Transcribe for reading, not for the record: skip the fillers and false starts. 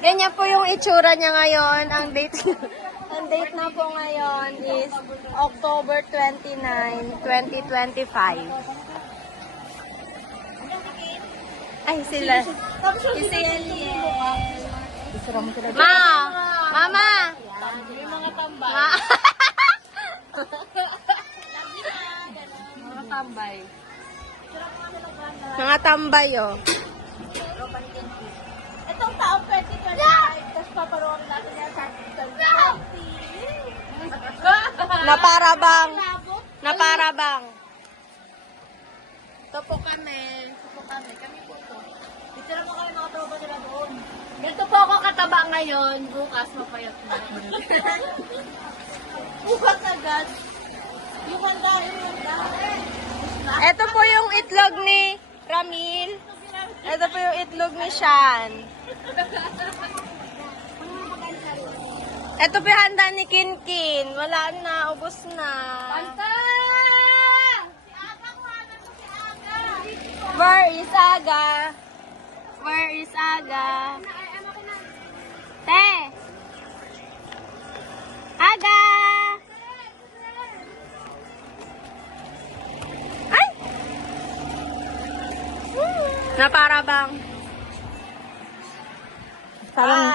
Ganyan po yung itsura niya ngayon. Ang date, ang date na po ngayon is October 29, 2025. Ay, sila. Si Celiel. Ma! Mama! May mga tambay. Ma! Mga tambay. Mga tambay, oh. Itong taong 2025, tapos paparoon natin yan sa 2020. Naparabang. Naparabang. Ito po kami. Kami po ito. Dito na po kami mga tropa nila doon. Ganito po ako kataba ngayon. Bukas mapayat na. Bukas agad. Yung handa. Ito po yung itlog ni Ramil. Ito po yung itlog ni Shan. Ito po yung handa ni Kinkin. Wala na, ubos na. Panta! Si Aga, kuhanan mo si Aga. Where is Aga? Where is Aga? Te! Aga! Ay! Naparabang. Parang